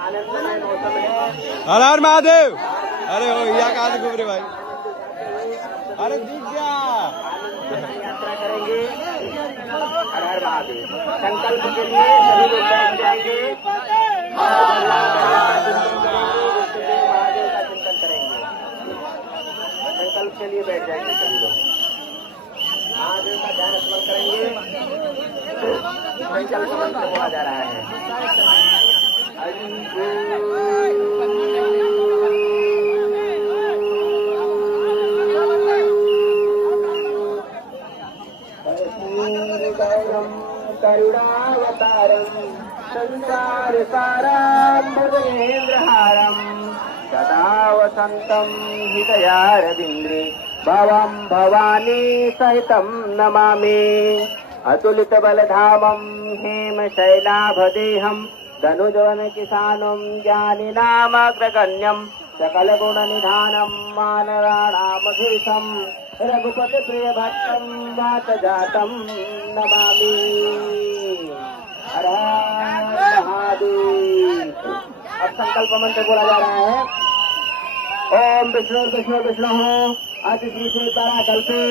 आनंदमय मौसम है। हर हर महादेव। अरे हो या कहाँ से घूम रहे भाई? अरे दिख गया। यात्रा करेंगे। हर हर महादेव। संकल्प के लिए सभी लोग बैठ जाएंगे और महादेव का चिंतन करेंगे। संकल्प के लिए बैठ जाएंगे सभी लोग, महादेव का ध्यान स्मरण करेंगे। संकल्प मंत्र बोला जा रहा है। करुणावतारम संसार साराम भुजगेन्द्रहारम सदा वसंतम हृदयारविंद्रे भवं भवानी सहितं नमामि। अतुलित बलधामं हेम शैलाभदेहं धनुजवन किसानं ज्ञानिनामग्रगण्यं सकल गुण निधानं मानवाणामधीशं रघुपति प्रिय भक्तं वात जातं नमामि। हर हर महादेव। अब संकल्प मंत्र बोला जा रहा है। ओम विष्णु विष्णु विष्णु अति श्री पराकल्पे